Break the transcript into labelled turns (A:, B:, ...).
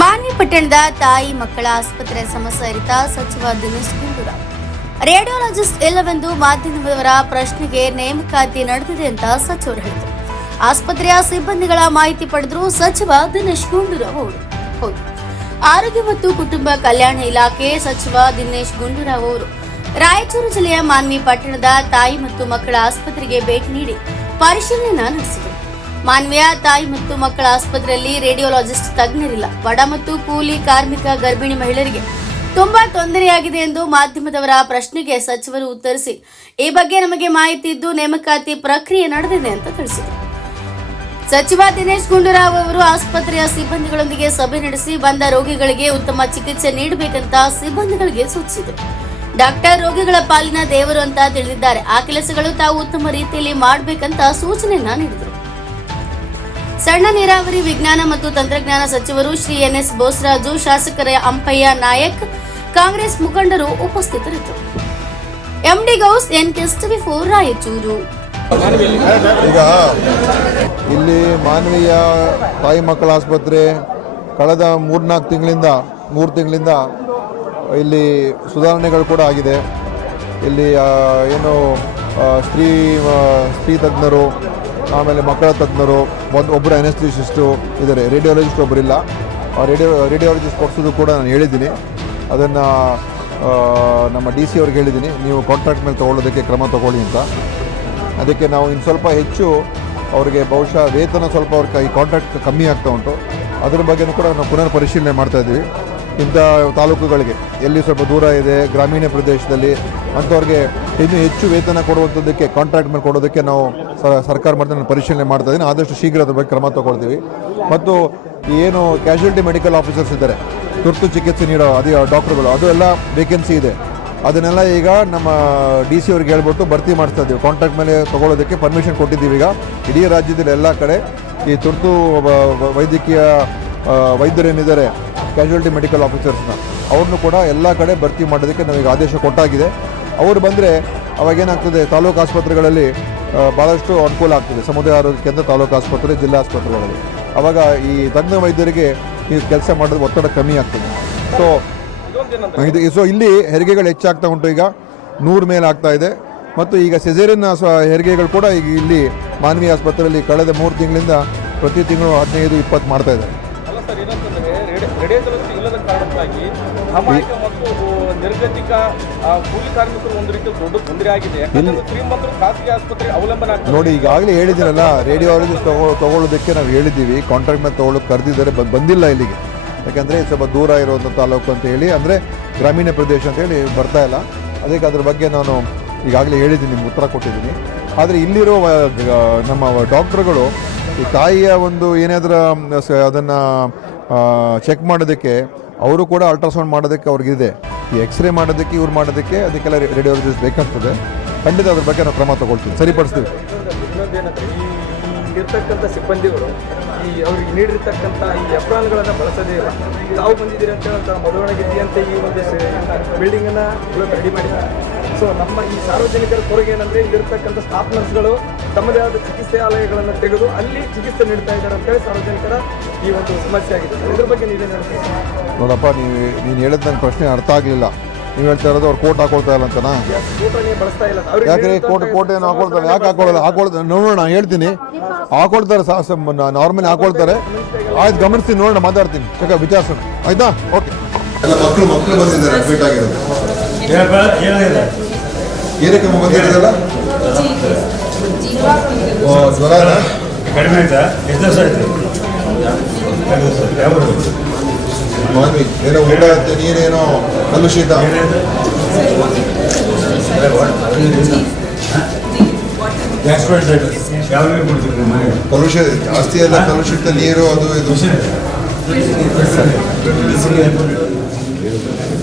A: ಮಾನ್ವಿ ಪಟ್ಟಣದ ತಾಯಿ ಮಕ್ಕಳ ಆಸ್ಪತ್ರೆ ಸಮಸ್ಯೆ ಅರಿತ ಸಚಿವ ದಿನೇಶ್ ಗುಂಡೂರಾವ್. ರೇಡಿಯೋಲಾಜಿಸ್ಟ್ ಇಲ್ಲವೆಂದು ಮಾಧ್ಯಮದವರ ಪ್ರಶ್ನೆಗೆ ನೇಮಕಾತಿ ನಡೆದಿದೆ ಅಂತ ಸಚಿವರು ಹೇಳಿದರು. ಆಸ್ಪತ್ರೆಯ ಸಿಬ್ಬಂದಿಗಳ ಮಾಹಿತಿ ಪಡೆದರು ಸಚಿವ ದಿನೇಶ್ ಗುಂಡೂರಾವ್ ಅವರು. ಹೌದು. ಆರೋಗ್ಯ ಮತ್ತು ಕುಟುಂಬ ಕಲ್ಯಾಣ ಇಲಾಖೆ ಸಚಿವ ದಿನೇಶ್ ಗುಂಡೂರಾವ್ ಅವರು ರಾಯಚೂರು ಜಿಲ್ಲೆಯ ಮಾನ್ವಿ ಪಟ್ಟಣದ ತಾಯಿ ಮತ್ತು ಮಕ್ಕಳ ಆಸ್ಪತ್ರೆಗೆ ಭೇಟಿ ನೀಡಿ ಪರಿಶೀಲನೆ ನಡೆಸಿದರು. ಮಾನ್ವಿಯ ತಾಯಿ ಮತ್ತು ಮಕ್ಕಳ ಆಸ್ಪತ್ರೆಯಲ್ಲಿ ರೇಡಿಯೋಲಾಜಿಸ್ಟ್ ತಜ್ಞರಿಲ್ಲ. ಬಡ ಮತ್ತು ಕೂಲಿ ಕಾರ್ಮಿಕ ಗರ್ಭಿಣಿ ಮಹಿಳೆಯರಿಗೆ ತುಂಬಾ ತೊಂದರೆಯಾಗಿದೆ ಎಂದು ಮಾಧ್ಯಮದವರ ಪ್ರಶ್ನೆಗೆ ಸಚಿವರು ಉತ್ತರಿಸಿ, ಈ ಬಗ್ಗೆ ನಮಗೆ ಮಾಹಿತಿ ಇದ್ದು ನೇಮಕಾತಿ ಪ್ರಕ್ರಿಯೆ ನಡೆದಿದೆ ಅಂತ ತಿಳಿಸಿದರು. ಸಚಿವ ದಿನೇಶ್ ಗುಂಡೂರಾವ್ ಅವರು ಆಸ್ಪತ್ರೆಯ ಸಿಬ್ಬಂದಿಗಳೊಂದಿಗೆ ಸಭೆ ನಡೆಸಿ ಬಂದ ರೋಗಿಗಳಿಗೆ ಉತ್ತಮ ಚಿಕಿತ್ಸೆ ನೀಡಬೇಕಂತ ಸಿಬ್ಬಂದಿಗಳಿಗೆ ಸೂಚಿಸಿದರು. ಡಾಕ್ಟರ್ ರೋಗಿಗಳ ಪಾಲಿನ ದೇವರು ಅಂತ ತಿಳಿದಿದ್ದಾರೆ. ಆ ಕೆಲಸಗಳು ತಾವು ಉತ್ತಮ ರೀತಿಯಲ್ಲಿ ಮಾಡಬೇಕಂತ ಸೂಚನೆಯನ್ನ ನೀಡಿದರು. ಸಣ್ಣ ನೀರಾವರಿ ವಿಜ್ಞಾನ ಮತ್ತು ತಂತ್ರಜ್ಞಾನ ಸಚಿವರು ಶ್ರೀ ಎನ್ ಎಸ್ ಬೋಸರಾಜು, ಶಾಸಕರ ಅಂಪಯ್ಯ ನಾಯಕ್, ಕಾಂಗ್ರೆಸ್ ಮುಖಂಡರು ಉಪಸ್ಥಿತರಿದ್ದರು. MD Ghouse N TV four, Raichur.
B: ಈಗ ಇಲ್ಲಿ ಮಾನವೀಯ ತಾಯಿ ಮಕ್ಕಳ ಆಸ್ಪತ್ರೆ ಕಳೆದ ಮೂರ್ನಾಲ್ಕು ತಿಂಗಳಿಂದ, ಮೂರು ತಿಂಗಳಿಂದ ಇಲ್ಲಿ ಸುಧಾರಣೆಗಳು ಕೂಡ ಆಗಿದೆ. ಇಲ್ಲಿ ಏನು ಸ್ತ್ರೀ ಸ್ತ್ರೀ ತಜ್ಞರು ಆಮೇಲೆ ಮಕ್ಕಳ ತಜ್ಞರು, ಒಂದು ಒಬ್ಬರು ಅನೆಸ್ಟಿಸಿಸ್ಟು ಇದ್ದಾರೆ ರೇಡಿಯೋಲಜಿಸ್ಟ್ ಒಬ್ಬರಿಲ್ಲ ರೇಡಿಯೋ ರೇಡಿಯೋಲಜಿಸ್ಟ್ ಕೊಡಿಸೋದು ಕೂಡ ನಾನು ಹೇಳಿದ್ದೀನಿ. ಅದನ್ನು ನಮ್ಮ ಡಿ ಸಿ ಅವ್ರಿಗೆ ಹೇಳಿದ್ದೀನಿ. ನೀವು ಕಾಂಟ್ರಾಕ್ಟ್ ಮೇಲೆ ತೊಗೊಳ್ಳೋದಕ್ಕೆ ಕ್ರಮ ತಗೊಳ್ಳಿ ಅಂತ. ಅದಕ್ಕೆ ನಾವು ಇನ್ನು ಸ್ವಲ್ಪ ಹೆಚ್ಚು ಅವರಿಗೆ ಬಹುಶಃ ವೇತನ ಸ್ವಲ್ಪ ಅವ್ರ ಕೈ ಕಾಂಟ್ರಾಕ್ಟ್ ಕಮ್ಮಿ ಆಗ್ತಾ ಉಂಟು. ಅದ್ರ ಬಗ್ಗೆನೂ ಕೂಡ ನಾವು ಪುನರ್ ಪರಿಶೀಲನೆ ಮಾಡ್ತಾ ಇದ್ದೀವಿ. ಇಂಥ ತಾಲೂಕುಗಳಿಗೆ. ಎಲ್ಲಿ ಸ್ವಲ್ಪ ದೂರ ಇದೆ, ಗ್ರಾಮೀಣ ಪ್ರದೇಶದಲ್ಲಿ ಅಂಥವ್ರಿಗೆ ಇನ್ನೂ ಹೆಚ್ಚು ವೇತನ ಕೊಡುವಂಥದ್ದಕ್ಕೆ ಕಾಂಟ್ರಾಕ್ಟ್ ಮೇಲೆ ಕೊಡೋದಕ್ಕೆ ನಾವು ಸರ್ಕಾರ ಮಾಡ್ತಾ ಪರಿಶೀಲನೆ ಮಾಡ್ತಾ ಇದ್ದೀನಿ. ಆದಷ್ಟು ಶೀಘ್ರ ಅದ್ರ ಬಗ್ಗೆ ಕ್ರಮ ತಗೊಳ್ತೀವಿ. ಮತ್ತು ಏನು ಕ್ಯಾಶುಯಲ್ಟಿ ಮೆಡಿಕಲ್ ಆಫೀಸರ್ಸ್ ಇದ್ದಾರೆ. ತುರ್ತು ಚಿಕಿತ್ಸೆ ನೀಡೋ ಅದೇ, ಡಾಕ್ಟರ್ಗಳು, ಅದು ಎಲ್ಲ ವೇಕೆನ್ಸಿ ಇದೆ. ಅದನ್ನೆಲ್ಲ ಈಗ ನಮ್ಮ ಡಿ ಸಿ ಅವ್ರಿಗೆ ಹೇಳ್ಬಿಟ್ಟು ಭರ್ತಿ ಮಾಡ್ತಾ ಇದ್ದೀವಿ. ಕಾಂಟ್ರಾಕ್ಟ್ ಮೇಲೆ ತಗೊಳ್ಳೋದಕ್ಕೆ ಪರ್ಮಿಷನ್ ಕೊಟ್ಟಿದ್ದೀವಿ ಈಗ. ಇಡೀ ರಾಜ್ಯದಲ್ಲಿ ಎಲ್ಲ ಕಡೆ ಈ ತುರ್ತು ವೈದ್ಯಕೀಯ ವೈದ್ಯರೇನಿದ್ದಾರೆ ಕ್ಯಾಶುಯಾಲಿಟಿ ಮೆಡಿಕಲ್ ಆಫೀಸರ್ಸ್ನ ಅವ್ರನ್ನೂ ಕೂಡ ಎಲ್ಲ ಕಡೆ ಭರ್ತಿ ಮಾಡೋದಕ್ಕೆ ನಮಗೆ ಆದೇಶ ಕೊಟ್ಟಾಗಿದೆ. ಅವರು ಬಂದರೆ ಅವಾಗೇನಾಗ್ತದೆ ತಾಲೂಕು ಆಸ್ಪತ್ರೆಗಳಲ್ಲಿ ಭಾಳಷ್ಟು ಅನುಕೂಲ ಆಗ್ತದೆ. ಸಮುದಾಯ ಆರೋಗ್ಯ ಕೇಂದ್ರ, ತಾಲೂಕು ಆಸ್ಪತ್ರೆ, ಜಿಲ್ಲಾ ಆಸ್ಪತ್ರೆಗಳಲ್ಲಿ. ಅವಾಗ ಈ ತಜ್ಞ ವೈದ್ಯರಿಗೆ ಈ ಕೆಲಸ ಮಾಡೋದು ಒತ್ತಡ ಕಮ್ಮಿ ಆಗ್ತದೆ. ಸೊ ಇದು ಸೊ ಇಲ್ಲಿ ಹೆರಿಗೆಗಳು ಹೆಚ್ಚಾಗ್ತಾ ಉಂಟು ಈಗ. ನೂರು ಮೇಲೆ ಆಗ್ತಾ ಇದೆ. ಮತ್ತು ಈಗ ಸೆಸೇರಿಯನ್ ಹೆರಿಗೆಗಳು ಕೂಡ ಈಗ ಇಲ್ಲಿ ಮಾನವೀಯ ಆಸ್ಪತ್ರೆಯಲ್ಲಿ ಕಳೆದ ಮೂರು ತಿಂಗಳಿಂದ ಪ್ರತಿ ತಿಂಗಳು ಹದಿನೈದು, ಇಪ್ಪತ್ತು ಮಾಡ್ತಾ ಇದ್ದಾರೆ.
C: ಸರ್ ಇಲ್ಲದ ಕಾರಣಕ್ಕಾಗಿ ಅಮಾಯಕ ಮತ್ತು ನಿರ್ಗತಿಕ ಕೂಲಿ ಕಾರ್ಮಿಕರು ಒಂದು ರೀತಿಯ ದೊಡ್ಡ ತೊಂದರೆ ಆಗಿದೆ. ಯಾಕಂದ್ರೆ ಶ್ರೀಮಂತರು ಖಾಸಗಿ ಆಸ್ಪತ್ರೆ ಅವಲಂಬನೆ
B: ನೋಡಿ ಈಗಾಗಲೇ ಹೇಳಿದಿರಲ್ಲ ರೇಡಿಯೋ ತಗೋ ತಗೊಳ್ಳೋದಕ್ಕೆ ನಾವು ಹೇಳಿದ್ದೀವಿ. ಕಾಂಟ್ರಾಕ್ಟ್ ಮೇಲೆ ತಗೊಳ್ಳೋ ಕರೆದಿದ್ದಾರೆ ಬಂದಿಲ್ಲ ಇಲ್ಲಿಗೆ. ಯಾಕಂದರೆ ಸ್ವಲ್ಪ ದೂರ ಇರುವಂಥ ತಾಲೂಕು ಅಂತ ಹೇಳಿ ಅಂದರೆ ಗ್ರಾಮೀಣ ಪ್ರದೇಶ ಅಂತ ಹೇಳಿ ಬರ್ತಾ ಇಲ್ಲ. ಅದಕ್ಕೆ ಅದ್ರ ಬಗ್ಗೆ ನಾನು ಈಗಾಗಲೇ ಹೇಳಿದ್ದೀನಿ ನಿಮ್ಗೆ ಉತ್ತರ ಕೊಟ್ಟಿದ್ದೀನಿ. ಆದರೆ ಇಲ್ಲಿರೋ ನಮ್ಮ ಡಾಕ್ಟ್ರುಗಳು ಈ ತಾಯಿಯ ಒಂದು ಏನಾದರೂ ಅದನ್ನು ಚೆಕ್ ಮಾಡೋದಕ್ಕೆ, ಅವರು ಕೂಡ ಅಲ್ಟ್ರಾಸೌಂಡ್ ಮಾಡೋದಕ್ಕೆ ಅವ್ರಿಗಿದೆ. ಈ ಎಕ್ಸ್ರೇ ಮಾಡೋದಕ್ಕೆ, ಇವ್ರು ಮಾಡೋದಕ್ಕೆ, ಅದಕ್ಕೆಲ್ಲ ರೇಡಿಯಾಲಜಿಸ್ಟ್ ಬೇಕಾಗ್ತದೆ. ಖಂಡಿತ ಅದ್ರ ಬಗ್ಗೆ ನಾವು ಕ್ರಮ ತಗೊಳ್ತೀವಿ. ಸರಿಪಡಿಸ್ತೀವಿ.
C: ಇರ್ತಕ್ಕಂಥ ಸಿಬ್ಬಂದಿಗಳು ಈ ಅವ್ರಿಗೆ ನೀಡಿರ್ತಕ್ಕಂಥ ಈ ಎಫ್ರಾನ್ಗಳನ್ನು ಬಳಸೋದೇ ಇಲ್ಲ. ತಾವು ಬಂದಿದ್ದೀರಿ ಅಂತ ಹೇಳಿ ಮದುವಣಗಿದ್ದಿ ಅಂತ ಈ ಒಂದು ಬಿಲ್ಡಿಂಗನ್ನು ಇವತ್ತು ರೆಡಿ ಮಾಡಿದ್ದಾರೆ. ಸೊ ನಮ್ಮ ಈ ಸಾರ್ವಜನಿಕರ ಕೊರಗೆ ಏನಂದರೆ ಇಲ್ಲಿರ್ತಕ್ಕಂಥ ಸ್ಟಾಫ್ ನರ್ಸ್ಗಳು ತಮ್ಮದೇ ಆದ ಚಿಕಿತ್ಸಾಲಯಗಳನ್ನು ತೆಗೆದು ಅಲ್ಲಿ ಚಿಕಿತ್ಸೆ ನೀಡ್ತಾ ಇದ್ದಾರೆ ಅಂತೇಳಿ ಸಾರ್ವಜನಿಕರ ಈ ಒಂದು ಸಮಸ್ಯೆ ಆಗಿದೆ. ಇದ್ರ ಬಗ್ಗೆ ನೀವೇನು ಹೇಳ್ತೀರಿ?
B: ನೋಡಪ್ಪ, ನೀವು ನೀನು ಹೇಳಿದ ನನ್ನ ಪ್ರಶ್ನೆ ಅರ್ಥ ಆಗಲಿಲ್ಲ. ನೀವು ಹೇಳ್ತಾ ಇರೋದು ಅವ್ರು ಕೋಟ್ ಹಾಕೊಳ್ತಾ ಇಲ್ಲ ಅಂತನಾ? ಯಾಕೆ ಕೋಟ್ ಕೋಟ್ ಏನು ಹಾಕೊಳ್ತಾರೆ? ಯಾಕೆ ಹಾಕೊಳ್ಳೋದು ಹಾಕೊಳ್ತಾರೆ. ನೋಡೋಣ ನಾನು ಹೇಳ್ತೀನಿ. ಹಾಕೊಳ್ತಾರೆ ನಾರ್ಮಲಿ ಹಾಕೊಳ್ತಾರೆ. ಆಯ್ತು ಗಮನಿಸ್ತೀನಿ ನೋಡೋಣ ಮಾತಾಡ್ತೀನಿ. ಯಾಕೆ ವಿಚಾರಿಸೋಣ. ಆಯ್ತಾ? ಓಕೆ. ಎಲ್ಲ ಮಕ್ಕಳು ಮಕ್ಕಳು ಬಂದಿದ್ದಾರೆ ಅಡ್ಮಿಟ್ ಆಗಿರೋದು. ಏನಕ್ಕೆ ಬಂದಿರೋದಲ್ಲ ಜ್ವರ
D: ಕಡಿಮೆ ಆಯ್ತಾ? ಎಷ್ಟು ದಿವಸ ಆಯ್ತು?
B: ಮಾನ್ವಿ ಏನೋ ಊಟ ನೀರೇನೋ ಕಲುಷಿತ. ಕಲುಷ ಜಾಸ್ತಿ ಎಲ್ಲ ಕಲುಷಿತ ನೀರು ಅದು ಇದು.